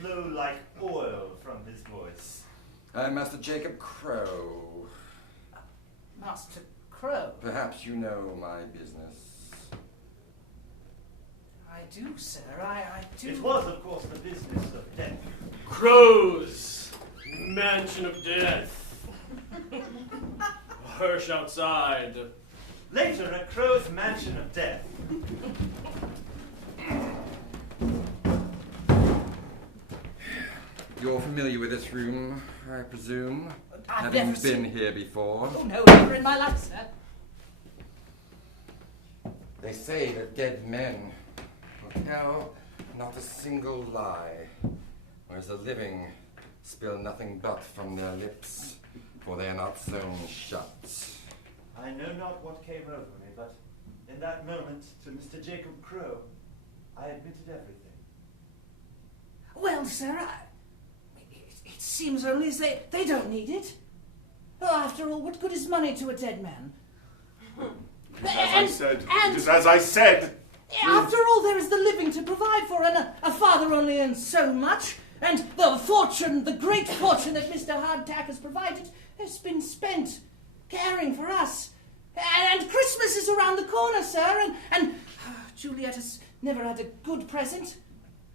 flow like oil from his voice. I'm Master Jacob Crow. Master Crow? Perhaps you know my business. I do, sir, I do. It was, of course, the business of death. Crow's Mansion of Death. Hirsch outside. Later, at Crow's Mansion of Death. You're familiar with this room, I presume? I've Having never been seen... here before. Oh, no, never in my life, sir. They say that dead men will tell not a single lie, whereas the living spill nothing but from their lips, for they are not sewn shut. I know not what came over me, but in that moment, to Mr. Jacob Crow, I admitted everything. Well, sir, it seems only as they don't need it. Well, after all, what good is money to a dead man? Just as I said. After all, there is the living to provide for, and a father only earns so much, and the great fortune that Mr. Hardtack has provided has been spent caring for us. And Christmas is around the corner, sir, and Juliet has never had a good present,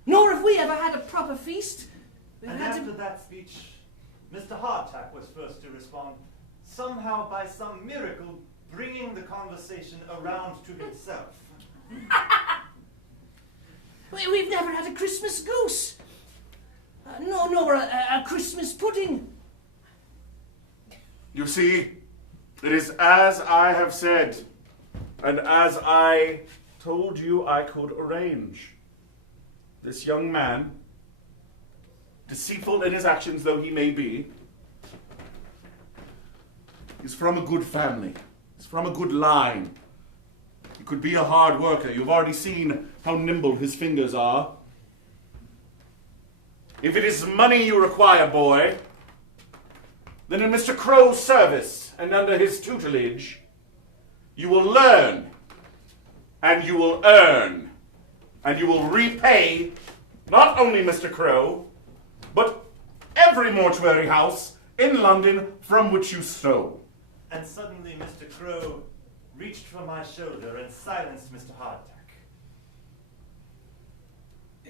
nor have we ever had a proper feast. And after that speech, Mr. Hardtack was first to respond, somehow by some miracle, bringing the conversation around to himself. We've never had a Christmas goose, nor a Christmas pudding. You see, it is as I have said, and as I told you I could arrange. This young man, deceitful in his actions though he may be, is from a good family. He's from a good line. He could be a hard worker. You've already seen how nimble his fingers are. If it is money you require, boy, then in Mr. Crow's service and under his tutelage, you will learn, and you will earn, and you will repay not only Mr. Crow, but every mortuary house in London from which you stole. And suddenly Mr. Crow reached for my shoulder and silenced Mr. Hardtack.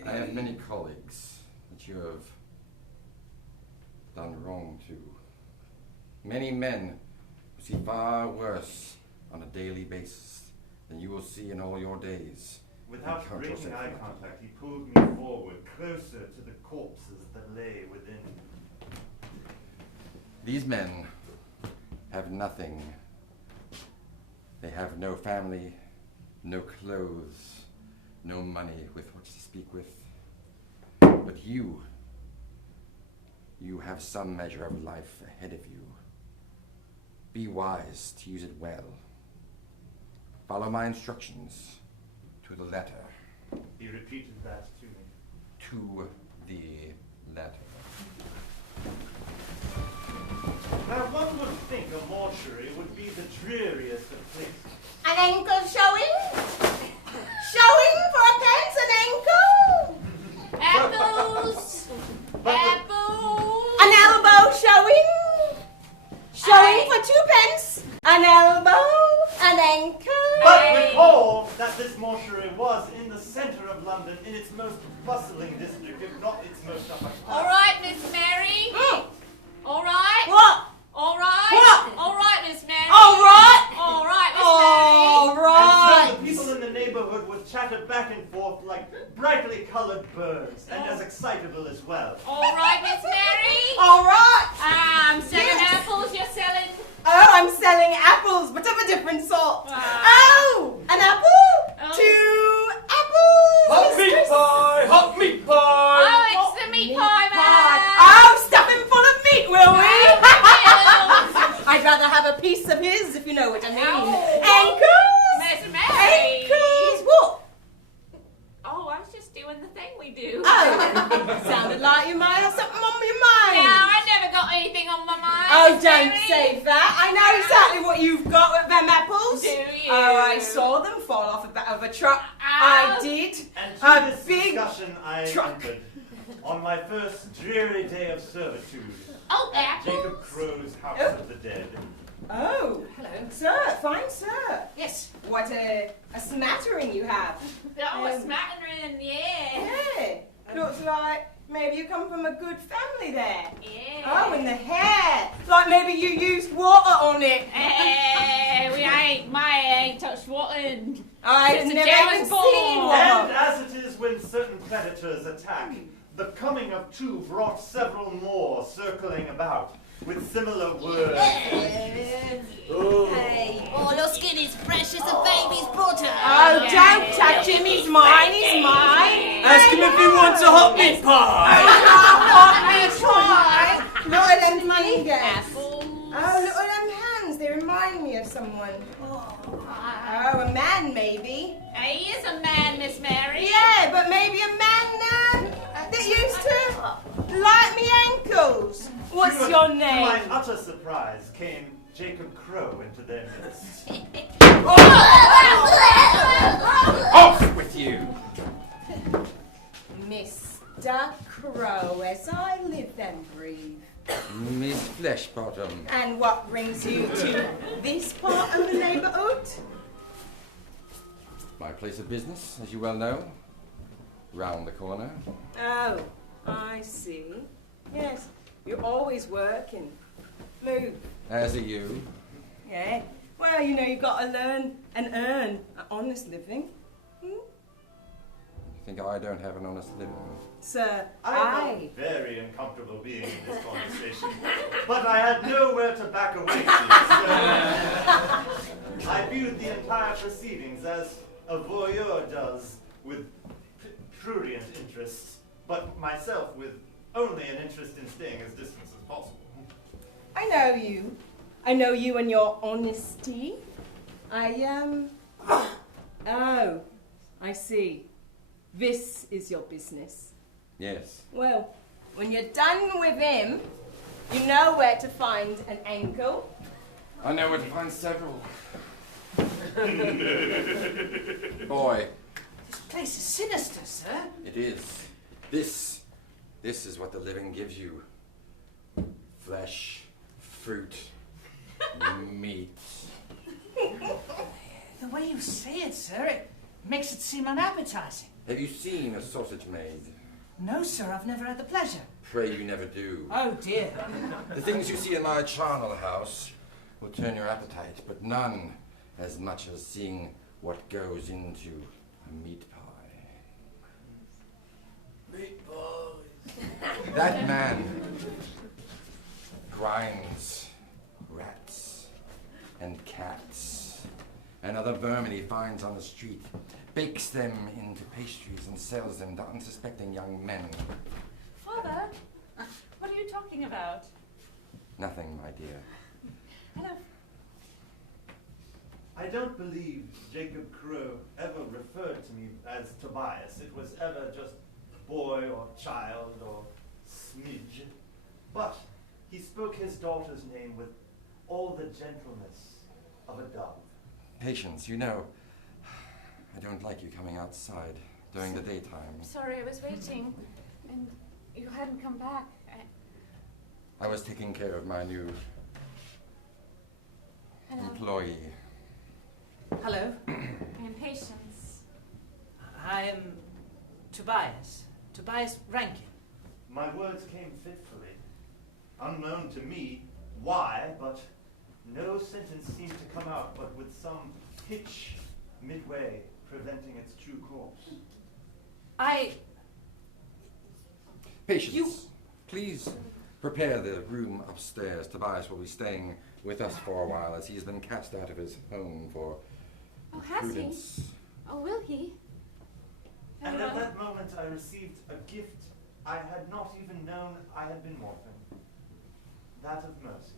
I have many colleagues that you have done wrong to. Many men who see far worse on a daily basis than you will see in all your days. Without breaking eye contact, he pulled me forward, closer to the corpses that lay within. These men have nothing. They have no family, no clothes, no money with which to speak with. But you have some measure of life ahead of you. Be wise to use it well. Follow my instructions to the letter. He repeated that to me. To the letter. Now, one would think a mortuary would be the dreariest of places. An ankle showing? Showing for a pence, an ankle? Apples! Apples! An elbow showing? Showing for 2 pence? An elbow? An ankle? But recall that this mortuary was in the centre of London, in its most bustling district, if not its most upper class. All right, Miss Mary. All right. What? All right. What? All right, Miss Mary. All right. All right, Miss All Mary. right. And so the people in the neighbourhood would chatter back and forth like brightly coloured birds, and as excitable as well. All right, Miss Mary. All right. I'm selling Yes. apples. You're selling. Oh, I'm selling apples, but of a different sort. Oh, an apple? Oh. 2 apples. Hot meat mistress. pie! Hot meat pie! Oh, it's the meat pie man. Oh, stuff him full of meat, will we? Oh, I'd rather have a piece of his, if you know what I mean. Oh. Ankles? Miss Mary. Ankles? What? Oh, I was just doing the thing we do. Oh, sounded like you might have something on your mind. Yeah, I never got anything on my mind. Oh, Miss don't Mary. say that. I know exactly what you've got with them apples. Do you? Oh, I saw them fall off the back of a truck. Ow. I did. And A to this big discussion I truck. entered. On my first dreary day of servitude. Oh, at apples. Jacob Crow's House of the Dead. Oh, Hello. sir, fine sir. Yes. What a smattering you have. Oh, a smattering, yeah. Yeah, looks like maybe you come from a good family there. Yeah. Oh, and the hair. Like maybe you used water on it. My ain't touched water. I've Since the never day I even was born. seen And one. as it is when certain predators attack, the coming of two brought several more circling about, with similar words. Hey. Oh, your skin is fresh as a baby's butter. Oh, don't touch him. He's mine. He's mine. Ask him if he wants a hot meat pie. Look at them fingers. Apples. Oh, look at them hands. They remind me of someone. Oh, a man maybe. He is a man, Miss Mary. Yeah, but maybe a man that used to like me ankles. What's To your my name? utter surprise came Jacob Crow into their midst. Off with you! Mr. Crow, as I live and breathe. Miss Fleshbottom. And what brings you to this part of the neighborhood? My place of business, as you well know. Round the corner. Oh, I see. Yes, you're always working. Move. As are you. Yeah. Well, you know, you've got to learn and earn an honest living. You think I don't have an honest living? Sir, I felt very uncomfortable being in this conversation, but I had nowhere to back away to. So I viewed the entire proceedings as a voyeur does, with prurient interests, but myself with only an interest in staying as distant as possible. I know you. I know you and your honesty. Oh, I see. This is your business. Yes. Well, when you're done with him, you know where to find an ankle. I know where to find several. Boy, This place is sinister, sir. it is. This is what the living gives you. Flesh, fruit, meat. The way you say it, sir, it makes it seem unappetizing. Have you seen a sausage made? No, sir, I've never had the pleasure. Pray you never do. Oh, dear. The things you see in my charnel house will turn your appetite, but none as much as seeing what goes into a meat pie. Meat pies. That man grinds rats and cats and other vermin he finds on the street, bakes them into pastries and sells them to unsuspecting young men. Father, what are you talking about? Nothing, my dear. Hello. I don't believe Jacob Crow ever referred to me as Tobias. It was ever just boy or child or smidge. But he spoke his daughter's name with all the gentleness of a dove. Patience, you know, I don't like you coming outside during the daytime. Sorry, I was waiting, and you hadn't come back. I was taking care of my new Hello. employee. Hello. I'm Patience. I am Tobias. Tobias Rankin. My words came fitfully. Unknown to me why, but no sentence seemed to come out but with some hitch midway, preventing its true course. Patience, please prepare the room upstairs. Tobias will be staying with us for a while as he's been cast out of his home for Oh, has he? prudence. Oh, will he? And at that moment I received a gift I had not even known I had been wanting. That of mercy.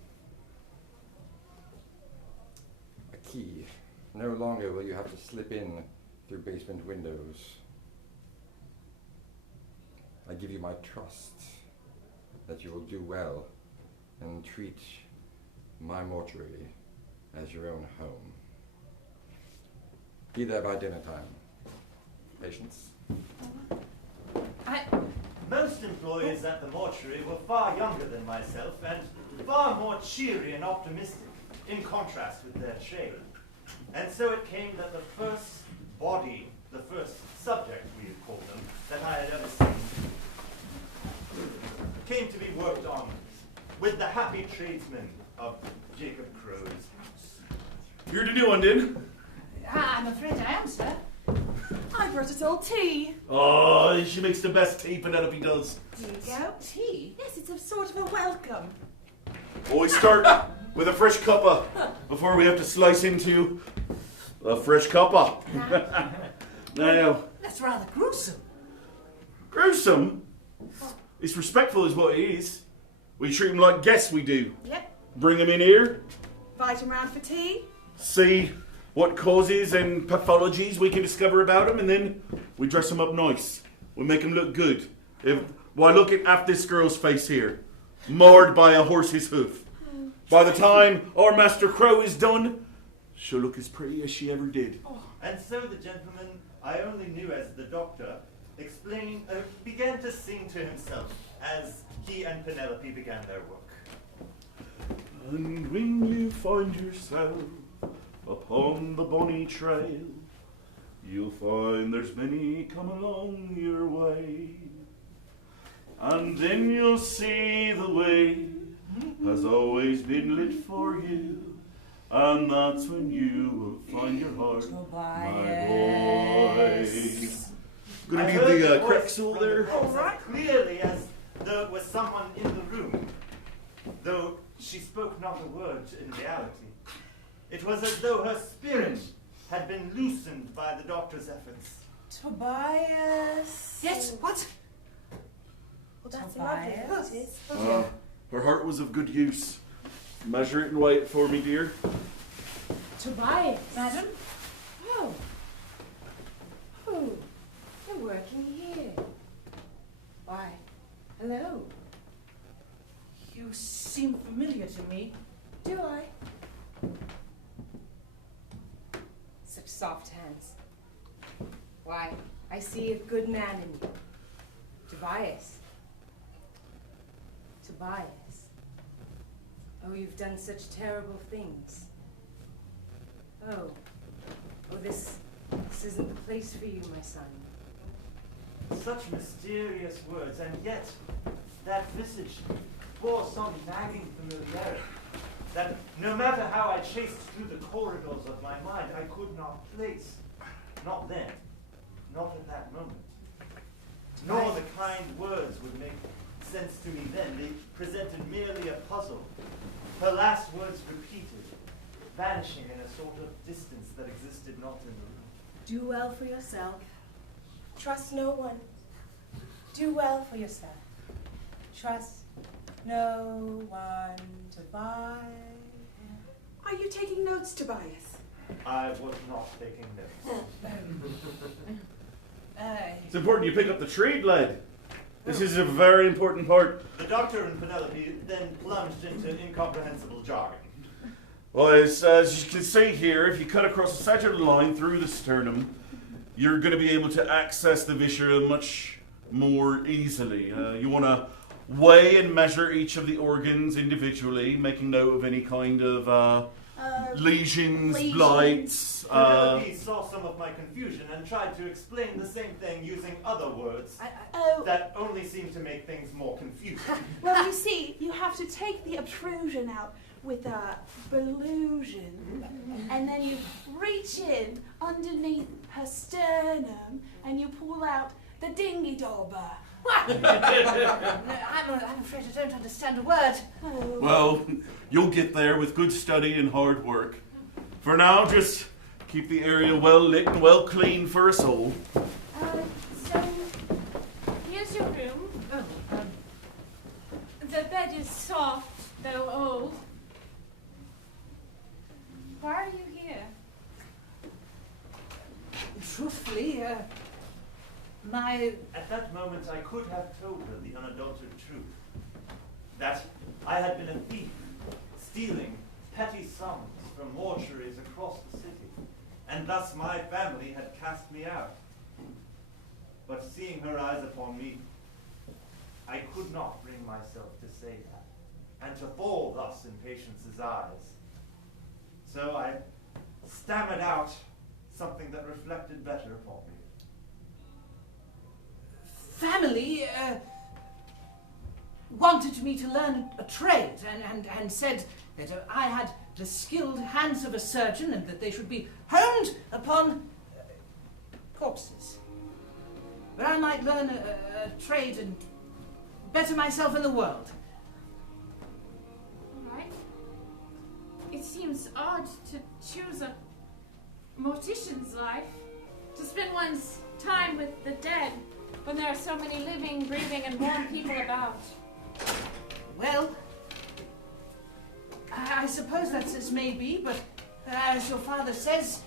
A key. No longer will you have to slip in through basement windows. I give you my trust that you will do well and treat my mortuary as your own home. Be there by dinner time. Patience. Most employees at the mortuary were far younger than myself and far more cheery and optimistic, in contrast with their trade. And so it came that the first body, the first subject, we would call them, that I had ever seen, came to be worked on with the happy tradesmen of Jacob Crow's house. You're the new one, then? I'm afraid I am, sir. I brought us all tea. Oh, she makes the best tea, Penelope does. Here you go. Tea? Yes, it's a sort of a welcome. Always start with a fresh cuppa before we have to slice into a fresh cuppa. Now, That's rather gruesome. gruesome? It's respectful is what it is. We treat them like guests, we do. Yep. Bring them in here, Invite him round for tea. see what causes and pathologies we can discover about them, and then we dress them up nice. We make them look good. Why, look at this girl's face here, marred by a horse's hoof. By the time our Master Crow is done, she'll look as pretty as she ever did. And so the gentleman I only knew as the doctor began to sing to himself as he and Penelope began their work. And when you find yourself upon the bonny trail, you'll find there's many come along your way. And then you'll see the way has always been lit for you, and that's when you will find your heart, my boy. Gonna I need heard the voice crack stool from the there. voice as clearly as though it was someone in the room, though she spoke not a word in reality. It was as though her spirit had been loosened by the doctor's efforts. Tobias. Yes, what? Well, that's Tobias. lovely, isn't it? Her heart was of good use. Measure it and weigh it for me, dear. Tobias. Madam? Oh. Oh. You're working here. Why, hello. You seem familiar to me. Do I? Such soft hands. Why, I see a good man in you. Tobias. Tobias. Oh, you've done such terrible things. Oh. Oh, this isn't the place for you, my son. Such mysterious words, and yet that visage bore some nagging familiarity that no matter how I chased through the corridors of my mind, I could not place. Not then, not at that moment. Nor the kind words would make sense to me then. They presented merely a puzzle. Her last words repeated, vanishing in a sort of distance that existed not in the room. Do well for yourself. Trust no one. Do well for yourself. Trust no one to buy. Are you taking notes, Tobias? I was not taking notes. It's important you pick up the trade, lad. This is a very important part. The doctor and Penelope then plunged into incomprehensible jargon. Well, as you can see here, if you cut across a sagittal line through the sternum, you're going to be able to access the viscera much more easily. You want to weigh and measure each of the organs individually, making note of any kind of lesions, blights. Penelope saw some of my confusion and tried to explain the same thing using other words that only seemed to make things more confusing. Well, you see, you have to take the obtrusion out with a belusion, and then you reach in underneath her sternum and you pull out the dingy dauber. No, I'm afraid I don't understand a word. Oh. Well, you'll get there with good study and hard work. For now, just keep the area well lit and well clean for us all. So, here's your room. The bed is soft, though old. Why are you here? Truthfully, my... At that moment, I could have told her the unadulterated truth. That I had been a thief, stealing petty sums from mortuaries across the city, and thus my family had cast me out. But seeing her eyes upon me, not bring myself to say that, and to fall thus in Patience's eyes. So I stammered out something that reflected better upon me. Family wanted me to learn a trade and said that I had the skilled hands of a surgeon and that they should be honed upon corpses. But I might learn a trade and better myself in the world. All right. It seems odd to choose a mortician's life, to spend one's time with the dead when there are so many living, breathing, and warm people about. Well, I suppose that's as may be, but as your father says,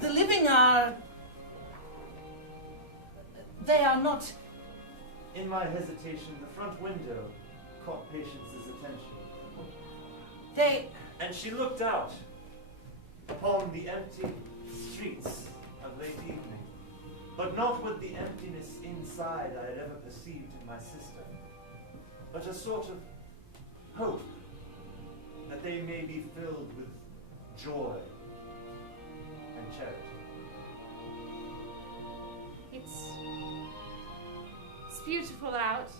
the living they are not. In my hesitation, the front window caught Patience's attention. And she looked out upon the empty streets of late evening, but not with the emptiness inside I had ever perceived in my sister, but a sort of hope that they may be filled with joy and charity. It's beautiful out.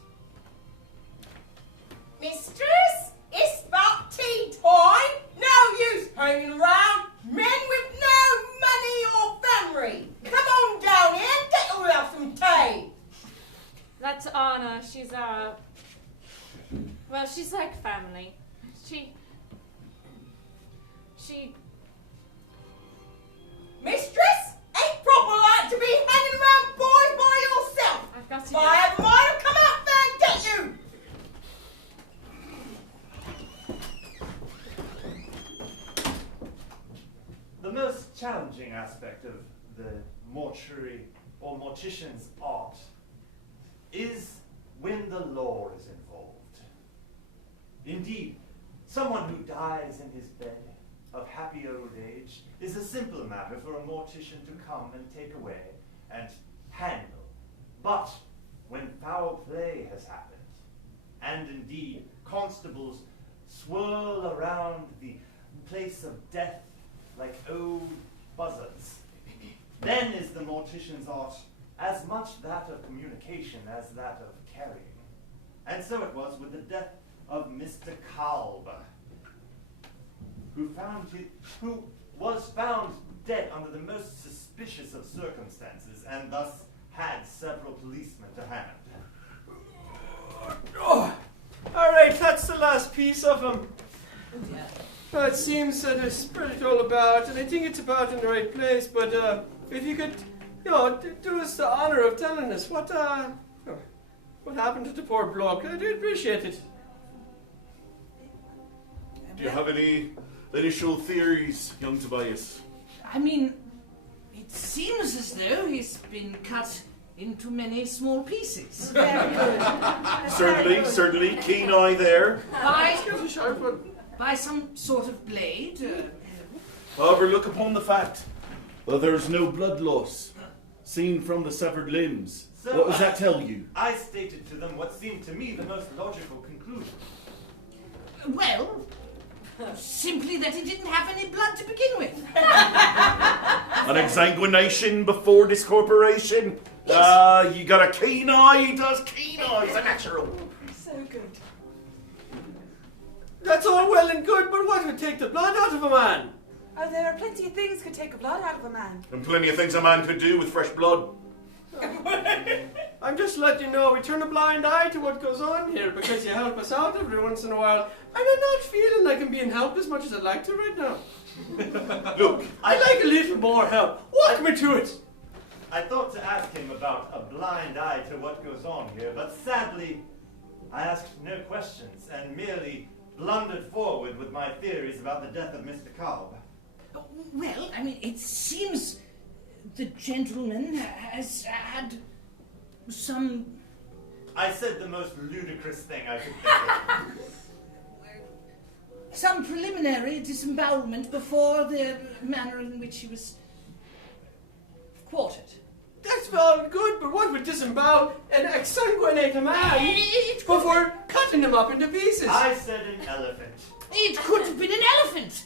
Mistress, it's about tea time. No use hanging around. Men with no money or family. Come on down here and get yourself some tea. That's Anna. She's our... Well, she's like family. She... Mistress, ain't proper like to be hanging around boys by yourself. I've got to If I have a mind, I'll come out there and get you. The most challenging aspect of the mortuary or mortician's art is when the law is involved. Indeed, someone who dies in his bed of happy old age is a simple matter for a mortician to come and take away and handle. But when foul play has happened, and indeed constables swirl around the place of death like old buzzards, then is the mortician's art as much that of communication as that of carrying. And so it was with the death of Mr. Kalb, who was found dead under the most suspicious of circumstances, and thus had several policemen to hand. Oh, all right, that's the last piece of him. Well, it seems that there's spirit all about, and I think it's about in the right place. But if you could, do us the honor of telling us what happened to the poor bloke, I'd appreciate it. Do you have any initial theories, young Tobias? I mean, it seems as though he's been cut into many small pieces. Very good. Certainly. Keen eye there. By some sort of blade. However, look upon the fact that there's no blood loss seen from the severed limbs. So What does that tell you? I stated to them what seemed to me the most logical conclusion. Well, simply that he didn't have any blood to begin with. An exsanguination before discorporation? Yes. You got a keen eye, he does keen eye, it's a natural. So good. That's all well and good, but what would take the blood out of a man? Oh, there are plenty of things could take the blood out of a man. And plenty of things a man could do with fresh blood. I'm just letting you know we turn a blind eye to what goes on here because you help us out every once in a while. And I'm not feeling like I'm being helped as much as I'd like to right now. Look, I'd like a little more help. Walk me to it. I thought to ask him about a blind eye to what goes on here, but sadly, I asked no questions and merely blundered forward with my theories about the death of Mr. Kalb. Well, I mean, it seems the gentleman has had some... I said the most ludicrous thing I could think of. some preliminary disembowelment before the manner in which he was quartered. That's all good, but what would disembowel and exsanguinate a man before cutting him up into pieces? I said an elephant. It could have been an elephant,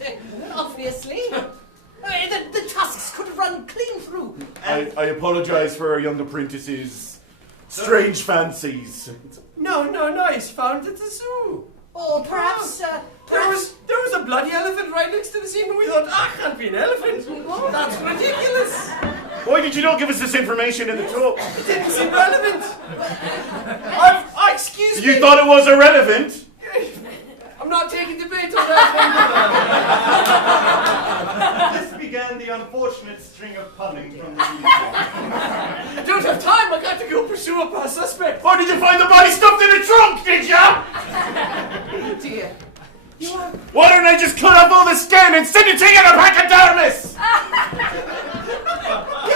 obviously. The tusks could have run clean through. I apologize for our young apprentice's strange fancies. No, he's found at the zoo. Or perhaps, There was a bloody elephant right next to the scene, and we thought, can't be an elephant. That's ridiculous. Why did you not give us this information in the talk? It didn't seem relevant. Excuse me. You thought it was irrelevant? I'm not taking debate on that one. This began the unfortunate string of punning from the music. I don't have time. I got to go pursue a past suspect. Or did you find the body stuffed in a trunk, did ya? oh dear. You are... Why don't I just cut off all the skin and send it to you in a pachydermis?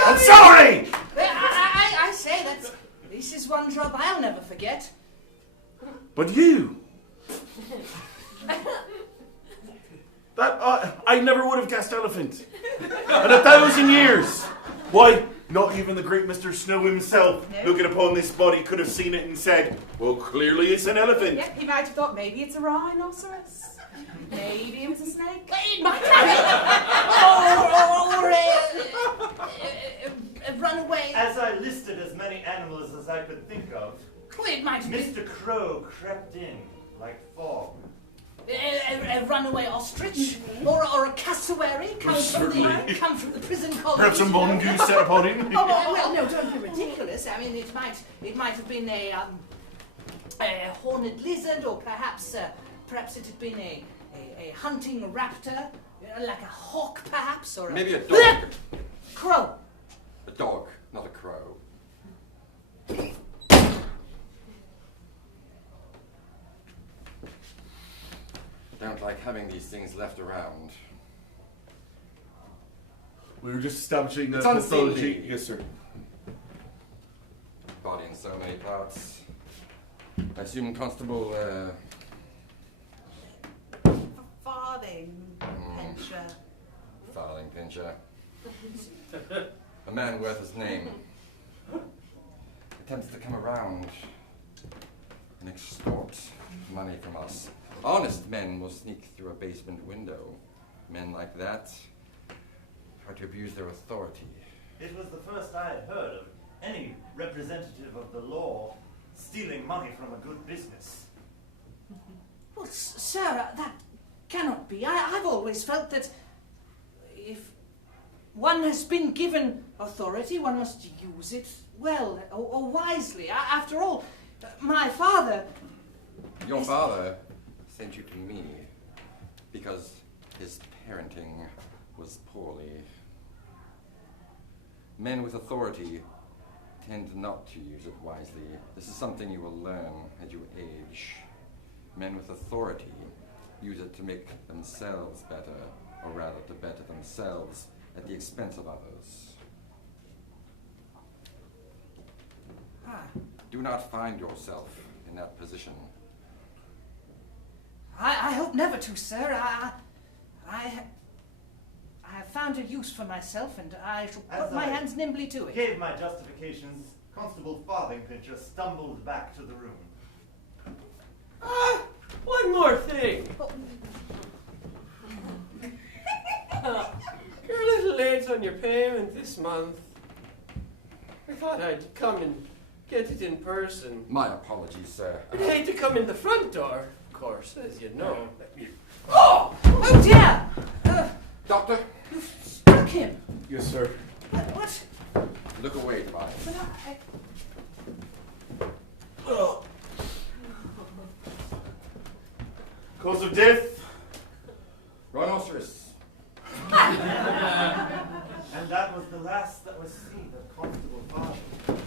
I'm sorry! I say that this is one job I'll never forget. But you... I never would have guessed elephant. In 1,000 years. Why, not even the great Mr. Snow himself, looking upon this body, could have seen it and said, well, clearly it's an elephant. Yeah, he might have thought maybe it's a rhinoceros. Maybe it was a snake. It might have been. Or a runaway. As I listed as many animals as I could think of, It might have been. Mr. Crow crept in like fog. A runaway ostrich, or a cassowary come from the prison colony. Perhaps a mongoose set upon him. Oh well, no, don't be ridiculous. I mean, it might have been a horned lizard, or perhaps it had been a hunting raptor, like a hawk, perhaps, or Maybe a dog. Crow. A dog, not a crow. Don't like having these things left around. We were just establishing the It's pathology. unseemly. Yes, sir. Body in so many parts. I assume Constable, Farthing pincher. Farthing Pincher. A man worth his name. Attempts to come around and extort money from us. Honest men will sneak through a basement window. Men like that try to abuse their authority. It was the first I had heard of any representative of the law stealing money from a good business. Well, sir, that cannot be. I've always felt that if one has been given authority, one must use it well or wisely. After all, my father... Your father sent you to me because his parenting was poorly. Men with authority tend not to use it wisely. This is something you will learn as you age. Men with authority use it to make themselves better, or rather to better themselves at the expense of others. Do not find yourself in that position. I hope never to, sir. I have found a use for myself, and I shall put my hands nimbly to it. Gave my justifications. Constable Farthing Pincher stumbled back to the room. One more thing. You're a little late on your payment this month. I thought I'd come and get it in person. My apologies, sir. I'd hate to come in the front door, of course, as you know. Oh dear! Doctor? You've struck him. Yes, sir. What? Look away, Tobias. But Cause of death? Rhinoceros. And that was the last that was seen of Constable Farthing.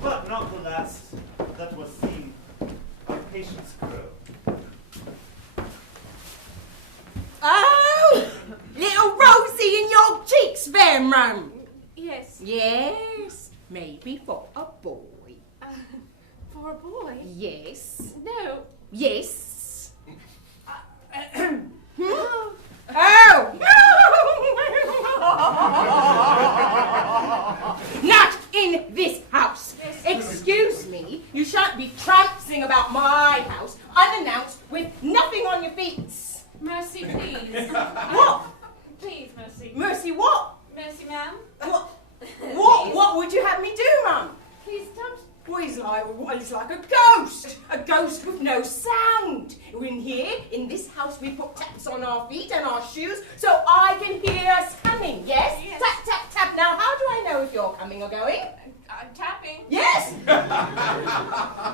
But not the last that was seen of Patience Crow. Oh! Little Rosie in your cheeks, Van Rum. Yes. Yes. Maybe for a boy. For a boy? Yes. No. Yes. Oh! Not You shan't be trampsing about my house unannounced with nothing on your feet. Mercy, please. What? Please, Mercy. Mercy what? Mercy, ma'am. What would you have me do, Mum? Please don't. Well, he's like a ghost with no sound. In here, in this house, we put taps on our feet and our shoes so I can hear us coming, yes? Yes. Tap, tap, tap. Now, how do I know if you're coming or going? I'm tapping. Yes!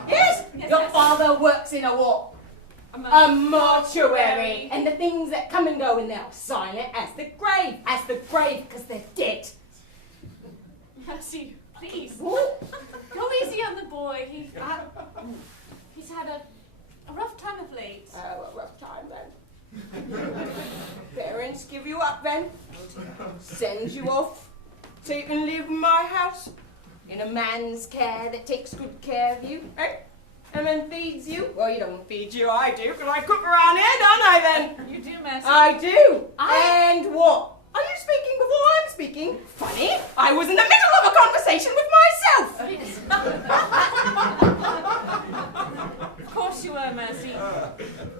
Yes! Your yes. father works in a what? A mortuary. And the things that come and go in there are silent as the grave, because they're dead. Mercy, please. What? Go easy on the boy. He's had a rough time of late. Oh, a rough time then. Parents give you up then? Send you off so you can live in my house? In a man's care that takes good care of you, eh? And then feeds you? Well, you don't feed you, I do, because I cook around here, don't I then? You do, Mercy. I do. And what? Are you speaking before I'm speaking? Funny, I was in the middle of a conversation with myself. Of course you were, Mercy.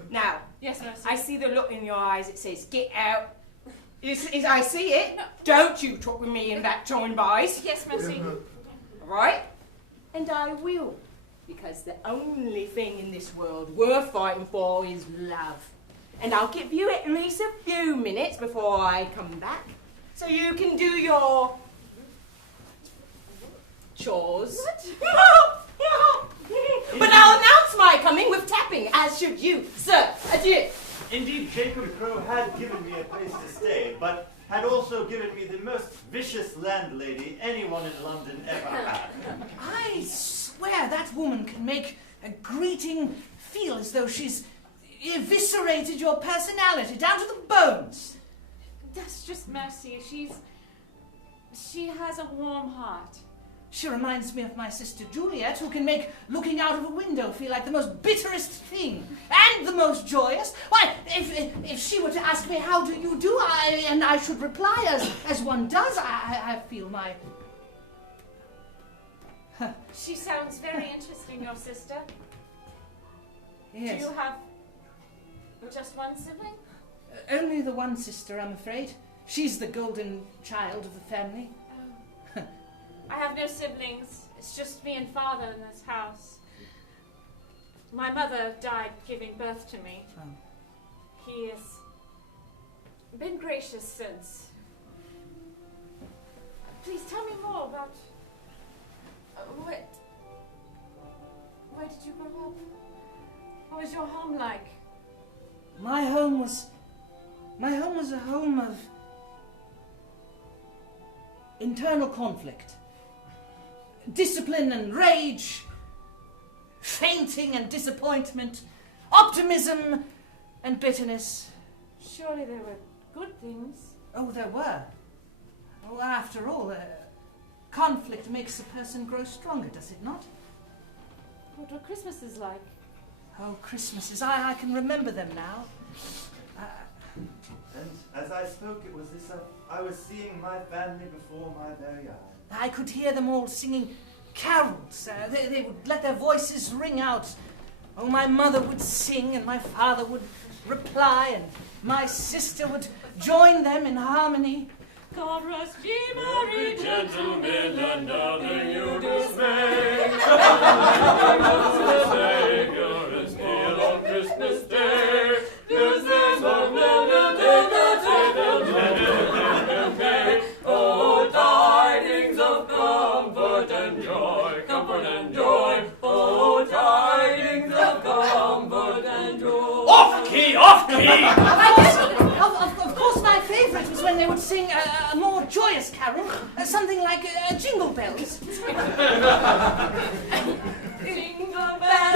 Now, Yes, Mercy. I see the look in your eyes. It says, get out. I see it. No. Don't you talk with me in that tone voice. Yes, Mercy. All right? And I will. Because the only thing in this world worth fighting for is love. And I'll give you at least a few minutes before I come back. So you can do your chores. What? But I'll announce my coming with tapping, as should you. Sir, adieu. Indeed, Jacob Crow had given me a place to stay, but had also given me the most vicious landlady anyone in London ever had. I swear that woman can make a greeting feel as though she's eviscerated your personality down to the bones. That's just Mercy. She has a warm heart. She reminds me of my sister Juliet, who can make looking out of a window feel like the most bitterest thing, and the most joyous. Why, if she were to ask me, how do you do, and I should reply as one does, I feel my... She sounds very interesting, your sister. Yes. Do you have just one sibling? Only the one sister, I'm afraid. She's the golden child of the family. I have no siblings. It's just me and Father in this house. My mother died giving birth to me. Oh. He has been gracious since. Please tell me more about where did you grow up? What was your home like? My home was a home of internal conflict. Discipline and rage, fainting and disappointment, optimism and bitterness. Surely there were good things. Oh, there were. Well, after all, conflict makes a person grow stronger, does it not? What were Christmases like? Oh, Christmases, I can remember them now. And as I spoke, it was this, I was seeing my family before my very eyes. I could hear them all singing carols. They would let their voices ring out. Oh, my mother would sing and my father would reply and my sister would join them in harmony. God rest ye merry gentlemen, and nothing you dismay. The Savior is here on Christmas Day. This is the oh, tidings of comfort and joy, comfort and joy. Oh, tidings of comfort and joy. Off key, off key! Of course, my favourite was when they would sing a more joyous carol, something like Jingle Bells. Jingle bells.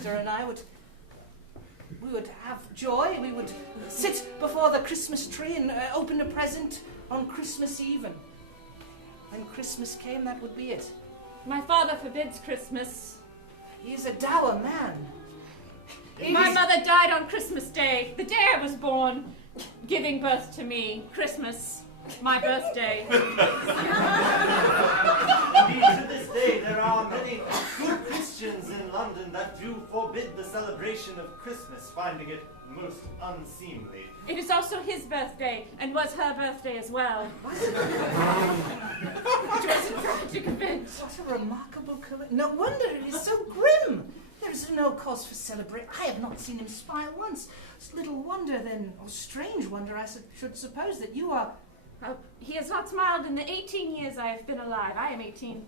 sister and I would have joy. We would sit before the Christmas tree and open a present on Christmas Eve. And when Christmas came, that would be it. My father forbids Christmas. He is a dour man. My mother died on Christmas Day, the day I was born, giving birth to me. Christmas, my birthday. Indeed, to this day, there are many good Christians in London that do forbid the celebration of Christmas, finding it most unseemly. It is also his birthday, and was her birthday as well. It was a tragic event. What a remarkable coincidence. No wonder it is so grim. There is no cause for celebration. I have not seen him smile once. It's little wonder then, or strange wonder, I should suppose, that you are... He has not smiled in the 18 years I have been alive. I am 18.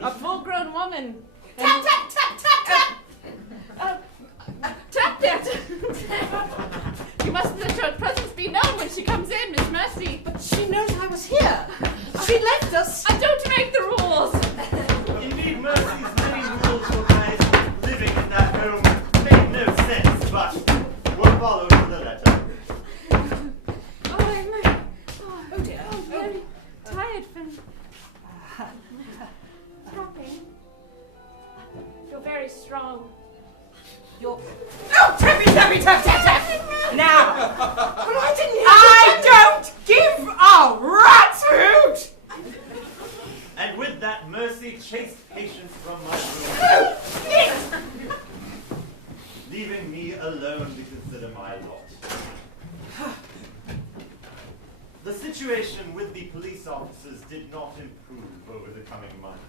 A full-grown woman. Tap, tap, tap, tap, tap! Tap that! You must let your presence be known when she comes in, Miss Mercy. But she knows I was here. She left us. I don't make the rules. Indeed, Mercy's many rules for my living in that home made no sense, but were followed to the letter. Oh dear. I'm very tired from tapping. You're very strong. You're... Oh, tappy, tappy, tap, tap, tap! Now, Well, I didn't I don't give a rat's hoot! And with that, Mercy chased Patience from my room, leaving me alone to consider my lot. The situation with the police officers did not improve over the coming months.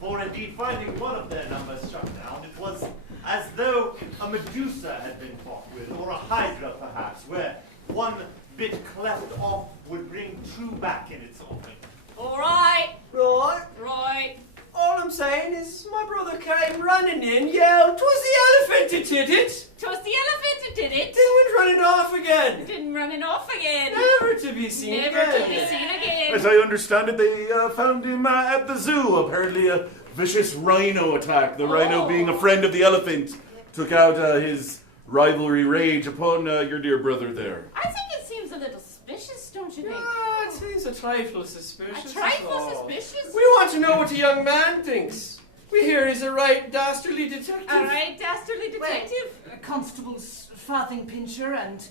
For indeed, finding one of their number struck down, it was as though a Medusa had been fought with, or a Hydra perhaps, where one bit cleft off would bring two back in its offing. All right. Right. All I'm saying is my brother came running in, yelled, "'Twas the elephant that did it!" "'Twas the elephant that did it." Then went running off again. Didn't running off again. Never to be seen Never again. to be seen again. As I understand it, they found him at the zoo. Apparently a vicious rhino attack. The rhino, being a friend of the elephant, took out his rivalry rage upon your dear brother there. I think it seems a little suspicious, don't you think? Yeah, it seems a trifle suspicious. A trifle suspicious? We want to know what the young man thinks. We hear he's a right dastardly detective. A right dastardly detective? Well, Constables Farthing Pincher and...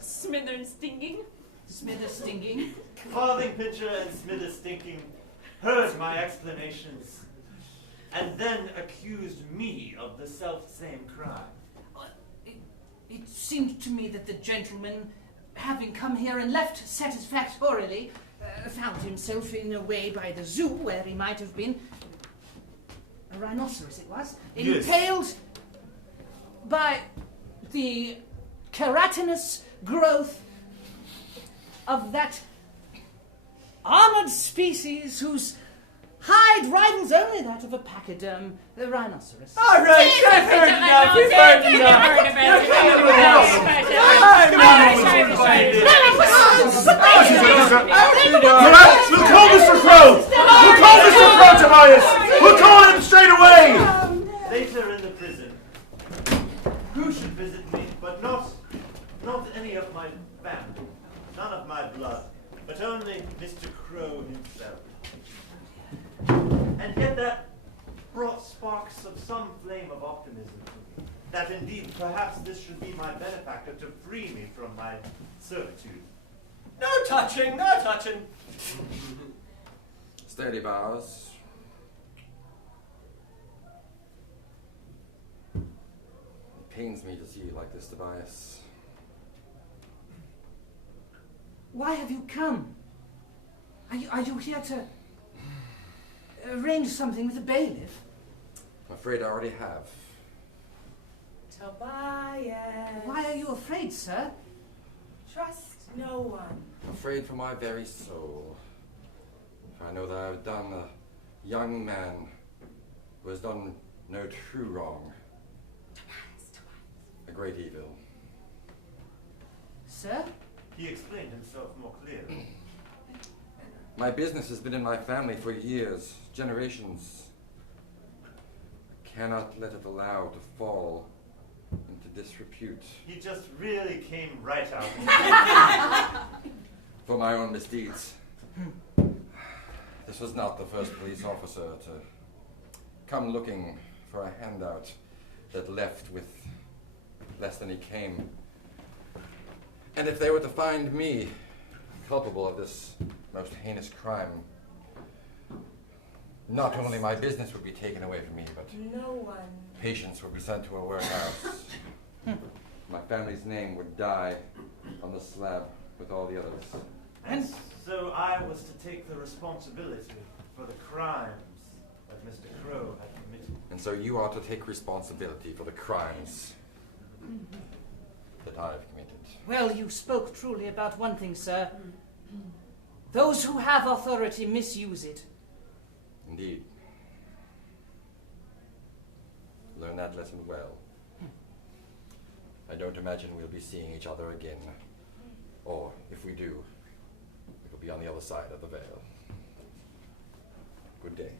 Smithers Stinging. Smithers Stinging. Farthing Pincher and Smithers Stinking heard my explanations, and then accused me of the self-same crime. It seemed to me that the gentleman, having come here and left satisfactorily, found himself in a way by the zoo where he might have been. A rhinoceros it was. Yes. Impaled by the keratinous growth of that armored species whose hide rivals only that of a pachyderm, the rhinoceros. All right, I've heard enough. You've heard Relax, we'll call Mr. Crow! We'll call Mr. Crow, Tobias! We'll call him straight away! Later in the prison, who should visit me but not any of my family, none of my blood, but only Mr. Crow himself. And yet that brought sparks of some flame of optimism to me, that indeed perhaps this should be my benefactor to free me from my servitude. No touching, no touching. Steady, Bowers. It pains me to see you like this, Tobias. Why have you come? Are you here to arrange something with the bailiff? I'm afraid I already have. Tobias. Why are you afraid, sir? Trust no one. I'm afraid for my very soul. For I know that I've done a young man who has done no true wrong. A great evil. Sir? He explained himself more clearly. My business has been in my family for years, generations. cannot let it allow to fall into disrepute. He just really came right out. For my own misdeeds. This was not the first police officer to come looking for a handout that left with less than he came. And if they were to find me culpable of this most heinous crime, not only my business would be taken away from me, but No one. patients would be sent to a workhouse. My family's name would die on the slab with all the others. And so I was to take the responsibility for the crimes that Mr. Crow had committed. And so you are to take responsibility for the crimes that I have committed. Well, you spoke truly about one thing, sir. Those who have authority misuse it. Indeed. Learn that lesson well. I don't imagine we'll be seeing each other again. Or, if we do, it'll be on the other side of the veil. Good day.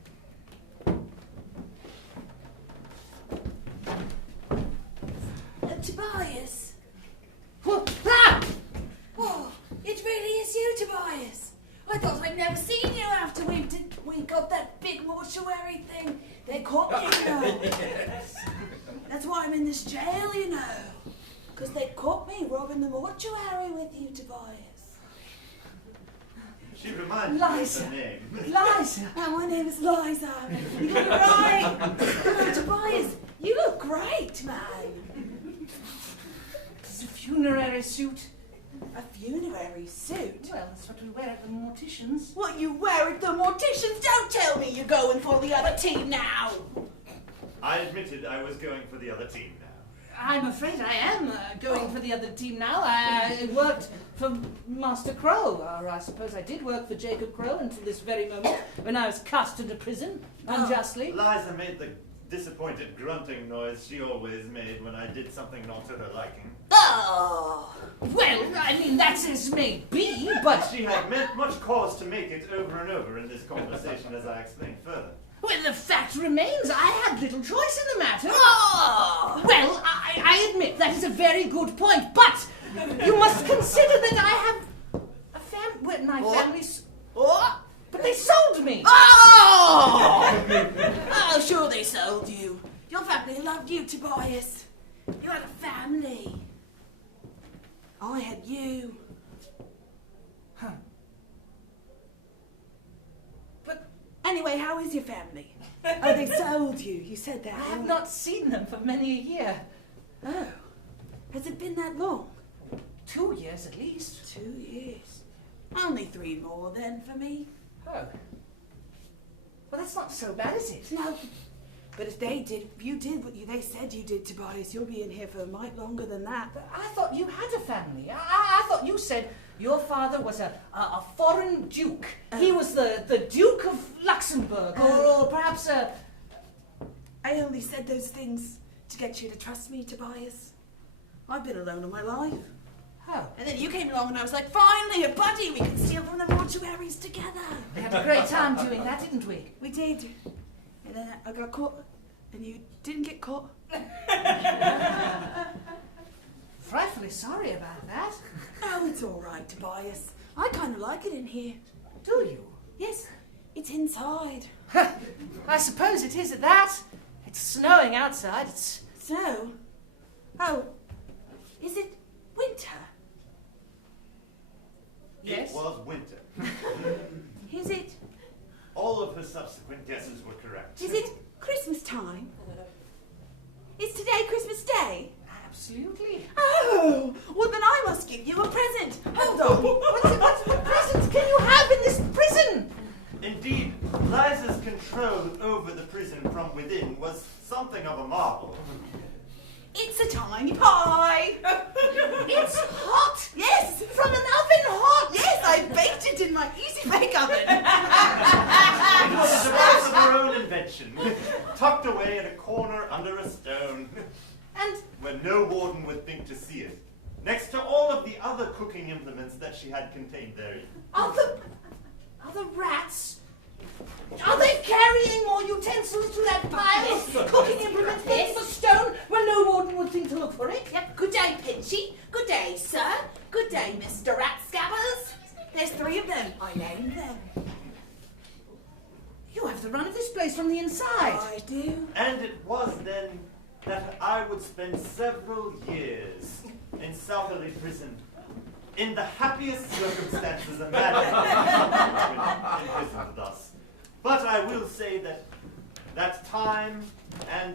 Tobias? What? Ah! Oh, it really is you, Tobias. I thought I'd never seen you after we got that big mortuary thing. They caught me, you know. That's why I'm in this jail, you know. Because they caught me robbing the mortuary with you, Tobias. She reminds me of her name. Liza! Oh, my name is Liza. You got it right. Oh, Tobias, you look great, man. It's a funerary suit. A funerary suit? Well, that's what we wear at the morticians. What you wear at the morticians? Don't tell me you're going for the other team now. I admitted I was going for the other team now. I'm afraid I am going for the other team now. I worked for Master Crow, or I suppose I did work for Jacob Crow until this very moment when I was cast into prison unjustly. Liza made the disappointed grunting noise she always made when I did something not to her liking. Oh! Well, I mean, that's as may be, but... She had much cause to make it over and over in this conversation, as I explained further. Well, the fact remains, I had little choice in the matter. Oh! Well, I admit that is a very good point, but you must consider that I have a family. Well, my family's. Oh! But they sold me. Oh! Oh, sure they sold you. Your family loved you, Tobias. You had a family. I had you. Huh. But anyway, how is your family? Oh, they sold you. You said that. I have not seen them for many a year. Oh. Has it been that long? 2 years at least. 2 years. Only 3 more then for me. Oh. Well, that's not so bad, is it? No. But if you did what they said you did, Tobias, you'll be in here for a mite longer than that. But I thought you had a family. I thought you said your father was a foreign duke. He was the Duke of Luxembourg, or perhaps a... I only said those things to get you to trust me, Tobias. I've been alone all my life. Oh. And then you came along and I was like, finally, a buddy, we can steal from the mortuaries together. We had a great time doing that, didn't we? We did. And then I got caught, and you didn't get caught. Frightfully sorry about that. Oh, it's all right, Tobias. I kind of like it in here. Do you? Yes, it's inside. I suppose it is at that. It's snowing outside. It's... Snow? Oh, is it winter? Yes. It was winter. Is it? All of her subsequent guesses were correct. Is it Christmas time? Is today Christmas Day? Absolutely. Oh, well then I must give you a present. Hold on. What presents can you have in this prison? Indeed, Liza's control over the prison from within was something of a marvel. It's a tiny pie. It's hot. Yes, From an oven hot. yes, I baked it in my easy bake oven. It was a device of her own invention, tucked away in a corner under a stone, And where no warden would think to see it, next to all of the other cooking implements that she had contained therein. are the rats Are they carrying more utensils to that pile? Cooking implements made of stone when no warden would think to look for it? Yep. Good day, Pinchy. Good day, sir. Good day, Mr. Ratscabbers. There's 3 of them. I named them. You have the run of this place from the inside. I do. And it was then that I would spend several years in Southerly Prison, in the happiest circumstances imaginable, imprisoned thus. But I will say that time and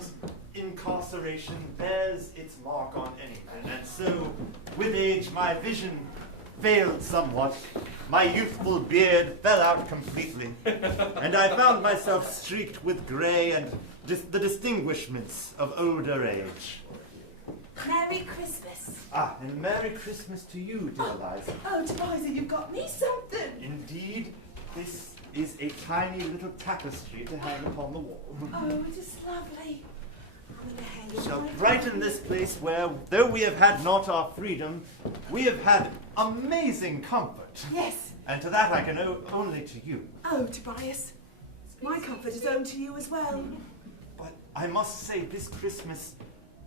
incarceration bears its mark on any man, and so with age my vision failed somewhat, my youthful beard fell out completely, and I found myself streaked with grey and the distinguishments of older age. Merry Christmas. Ah, and Merry Christmas to you, dear Liza. Oh, Tobias, you've got me something. Indeed, this is a tiny little tapestry to hang upon the wall. Oh, it is lovely. I'm going to hang it So right right in this place where, though we have had not our freedom, we have had amazing comfort. Yes. And to that I can owe only to you. Oh, Tobias, my comfort is owed to you as well. But I must say, this Christmas,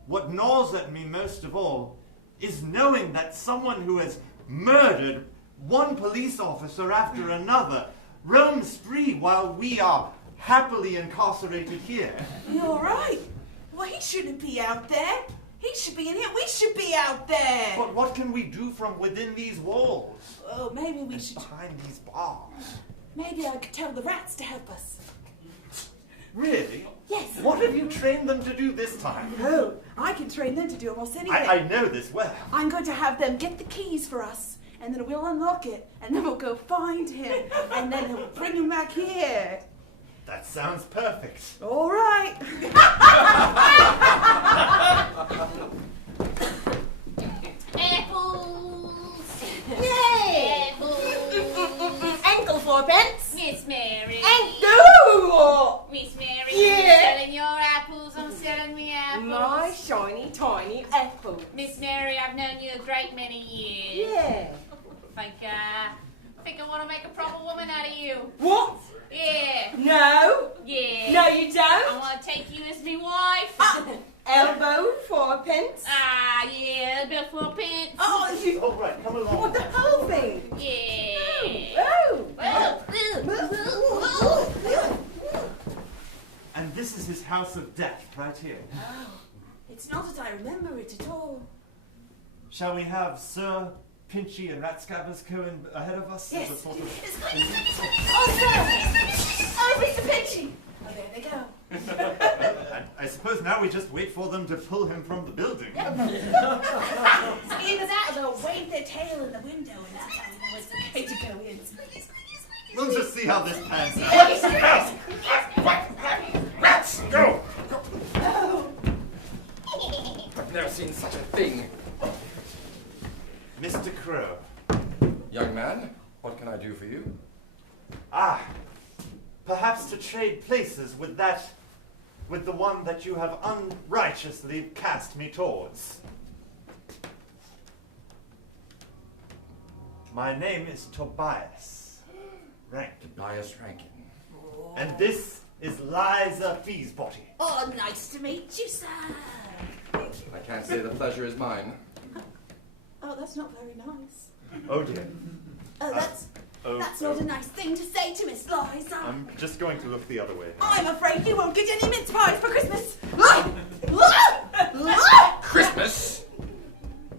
what gnaws at me most of all is knowing that someone who has murdered one police officer after another roams free while we are happily incarcerated here. You're right. Well, he shouldn't be out there. He should be in here. We should be out there. But what can we do from within these walls? Oh, maybe we should... Behind these bars. Maybe I could tell the rats to help us. Really? Yes. What have you trained them to do this time? Oh, I can train them to do almost anything. I know this well. I'm going to have them get the keys for us, and then we'll unlock it, and then we'll go find him, and then we'll bring him back here. That sounds perfect. All right. Apples! Yay! Apples! Ankle 4p. Miss Mary! Ankle! Miss Mary, Yeah. I'm selling your apples, I'm selling me apples. My shiny, tiny apple. Miss Mary, I've known you a great many years. Yeah. Think I want to make a proper woman out of you. What? Yeah. No. Yeah. No, you don't. I want to take you as my wife. Elbow 4p. Ah, yeah, about 4 pence. Oh, you... All right, come along. What, the whole thing? Yeah. Oh. And this is his house of death, right here. Oh, it's not as I remember it at all. Shall we have Sir Pinchy and Ratscabbers going ahead of us? Yes. As a sort of... Oh, sir! Oh, Mr. Pinchy! Oh, there they go. And I suppose now we just wait for them to pull him from the building. Screamers out, they'll wave their tail in the window, and that's how you know it's okay to go in. We'll just see how this pans out. Rats, go! Oh. I've never seen such a thing. Mr. Crow. Young man, what can I do for you? Ah, perhaps to trade places with the one that you have unrighteously cast me towards. My name is Tobias Rankin. Tobias Rankin. And this is Liza Feesbody. Oh, nice to meet you, sir. I can't say the pleasure is mine. Oh, that's not very nice. Oh dear. Oh, that's not a nice thing to say to Miss Liza. I'm just going to look the other way. I'm afraid you won't get any mince pies for Christmas. Christmas?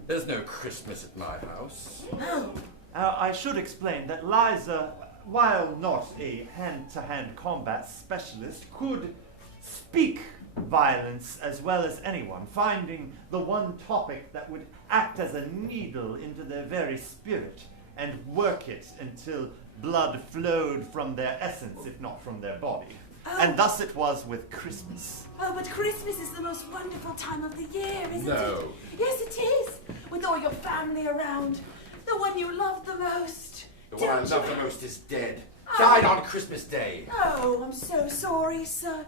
There's no Christmas at my house. Oh. I should explain that Liza, while not a hand-to-hand combat specialist, could speak violence as well as anyone, finding the one topic that would act as a needle into their very spirit and work it until blood flowed from their essence, if not from their body. Oh. And thus it was with Christmas. Oh, but Christmas is the most wonderful time of the year, isn't it? No. Yes, it is. With all your family around. The one you love the most. The one I Don't love you- the most is dead. Oh. Died on Christmas Day. Oh, I'm so sorry, sir.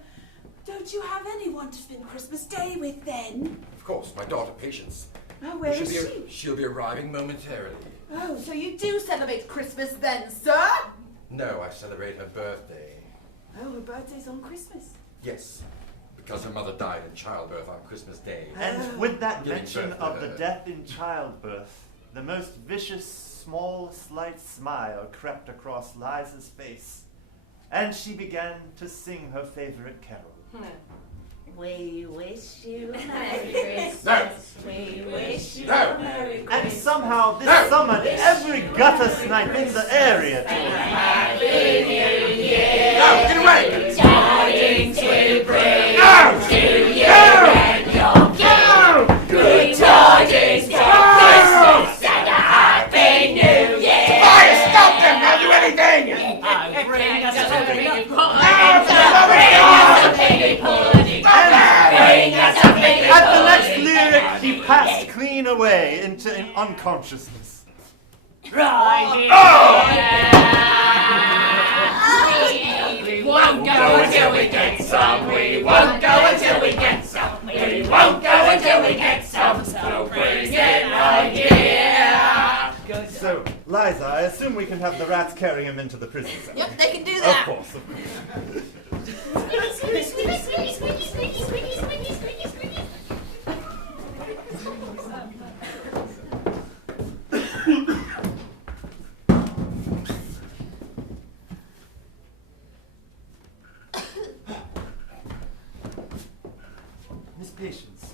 Don't you have anyone to spend Christmas Day with then? Of course, my daughter Patience. Oh, where is she? She'll be arriving momentarily. Oh, so you do celebrate Christmas then, sir? No, I celebrate her birthday. Oh, her birthday's on Christmas. Yes, because her mother died in childbirth on Christmas Day. And with that Giving mention birth to of the her. death in childbirth, the most vicious, small, slight smile crept across Liza's face, and she began to sing her favorite carol. We wish you a Merry Christmas. We wish you a Merry And Christmas. somehow this summoned every gutter snipe in the area to Happy New Year. No, get away! Tidings we bring No! to you and your king. Good tidings for Christmas and a Happy New Year. Tobias, stop them! They'll do anything! Oh, bring us a penny pudding. And at the next lyric, he passed clean away into unconsciousness. Right. We won't go until we get some. We won't go until we get some. We won't go until we get some. So bring it right here. So, Liza, I assume we can have the rats carry him into the prison cell. Yep, they can do Of that. course. Squeaky, squeaky, squeaky, squeaky, squeaky, squeaky, squeaky, squeaky, squeaky. Miss Patience,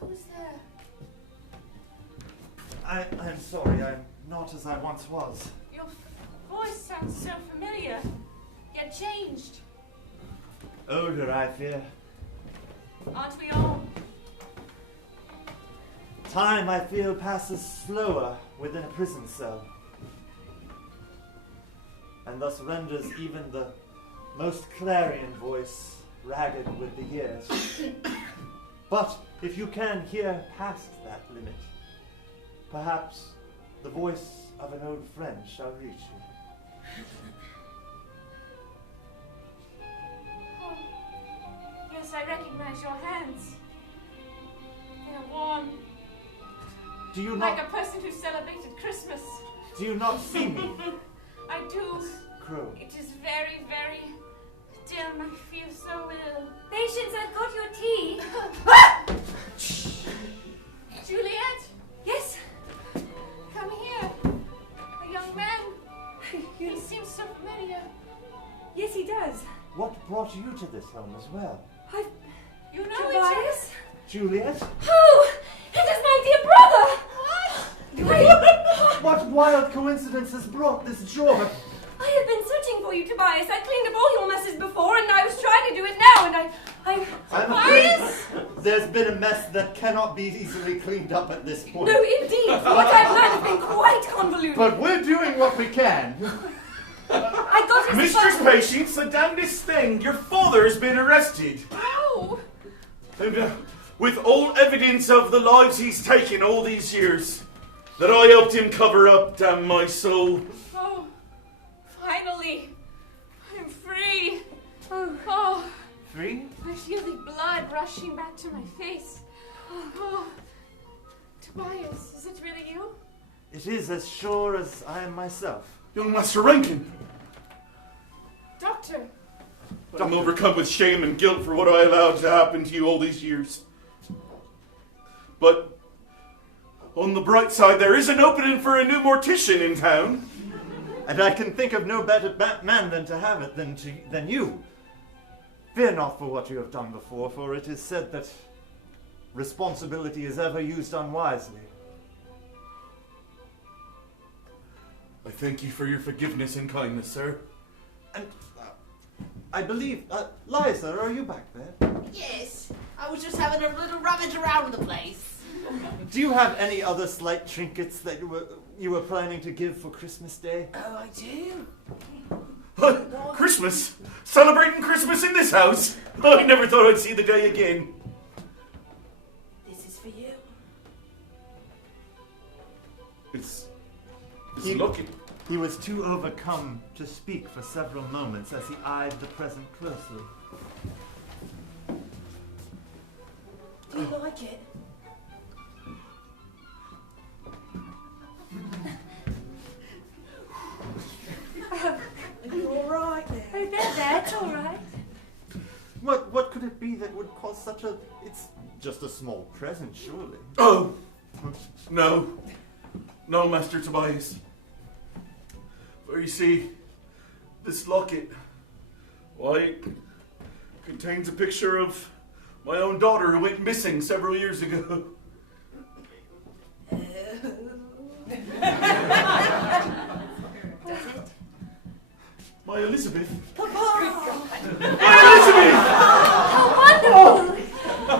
Who's there? I'm sorry, I'm not as I once was. Your voice sounds so familiar, yet changed. Older, I fear. Aren't we all? Time, I feel, passes slower within a prison cell, and thus renders even the most clarion voice ragged with the years. But if you can hear past that limit, perhaps the voice of an old friend shall reach you. Oh, yes, I recognize your hands. They're warm, Do you like not? a person who celebrated Christmas. Do you not see me, I do. Crow? It is very, very dim. I feel so ill. Patience, I've got your tea. Juliet, Yes? come here. A young man. He seems so familiar. Yes, he does. What brought you to this home as well, You know each other. Tobias? Juliet? Oh, it is my dear brother. What wild coincidence has brought this joy? I have been searching for you, Tobias. I cleaned up all your messes before, and I was trying to do it now, and I'm Tobias? afraid there's been a mess that cannot be easily cleaned up at this point. No, indeed. What I've learned has been quite convoluted. But we're doing what we can. I got his Mistress father- Patience, the damnedest thing, your father has been arrested. Oh, And with all evidence of the lives he's taken all these years, that I helped him cover up, damn my soul. oh, finally, I'm free. Oh, Free? I feel the blood rushing back to my face. Oh, Tobias, is it really you? It is as sure as I am myself. Young Master Rankin, Doctor, I'm overcome with shame and guilt for what I allowed to happen to you all these years. But on the bright side, there is an opening for a new mortician in town. And I can think of no better man than to have it than you. Fear not for what you have done before, for it is said that responsibility is ever used unwisely. I thank you for your forgiveness and kindness, sir. And I believe, Liza, are you back there? Yes. I was just having a little rummage around the place. Do you have any other slight trinkets that you were planning to give for Christmas Day? Oh, I do. Christmas? Celebrating Christmas in this house? I never thought I'd see the day again. This is for you. It's He- lucky. He was too overcome to speak for several moments as he eyed the present closely. Do you like it? Are you alright? could it be that would cause such a... It's just a small present, surely. Oh, no. No, Master Tobias. For you see, this locket, why, it contains a picture of my own daughter who went missing several years ago. Does it? My Elizabeth. Papa! My Elizabeth! How wonderful!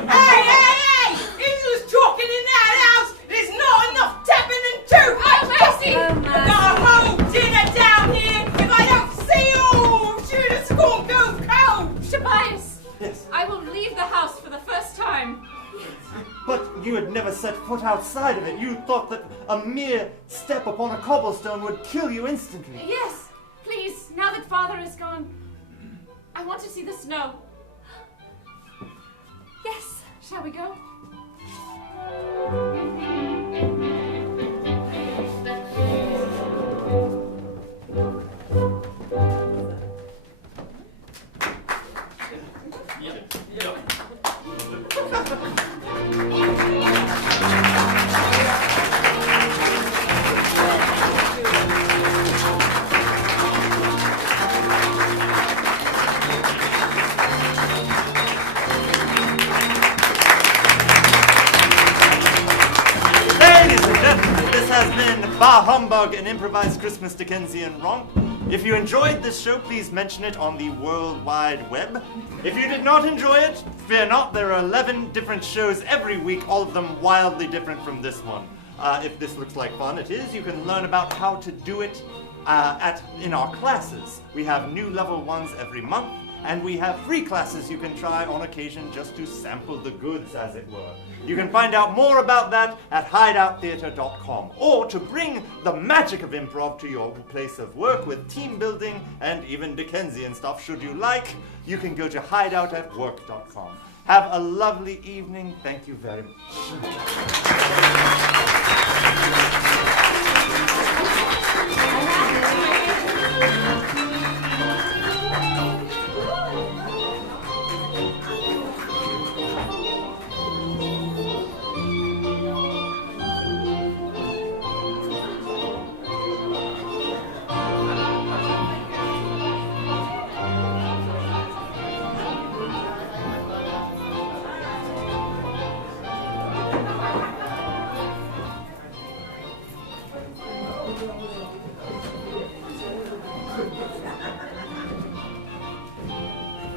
Hey! Who's just talking in that house? There's not enough tapping and tooting! Oh, Mercy! Oh, I've got a whole dinner down here! If I don't see you, shoot a scorn goes cold! Tobias! Yes. I will leave the house for the first time. But you had never set foot outside of it. You thought that a mere step upon a cobblestone would kill you instantly. Yes, please, now that Father is gone, I want to see the snow. Yes, shall we go? Ladies and gentlemen, this has been Bah Humbug, an improvised Christmas Dickensian romp. If you enjoyed this show, please mention it on the World Wide Web. If you did not enjoy it, fear not, there are 11 different shows every week, all of them wildly different from this one. If this looks like fun, it is. You can learn about how to do it in our classes. We have new level ones every month, and we have free classes you can try on occasion just to sample the goods, as it were. You can find out more about that at hideouttheatre.com, or to bring the magic of improv to your place of work with team building and even Dickensian stuff, should you like, you can go to hideoutatwork.com. Have a lovely evening. Thank you very much.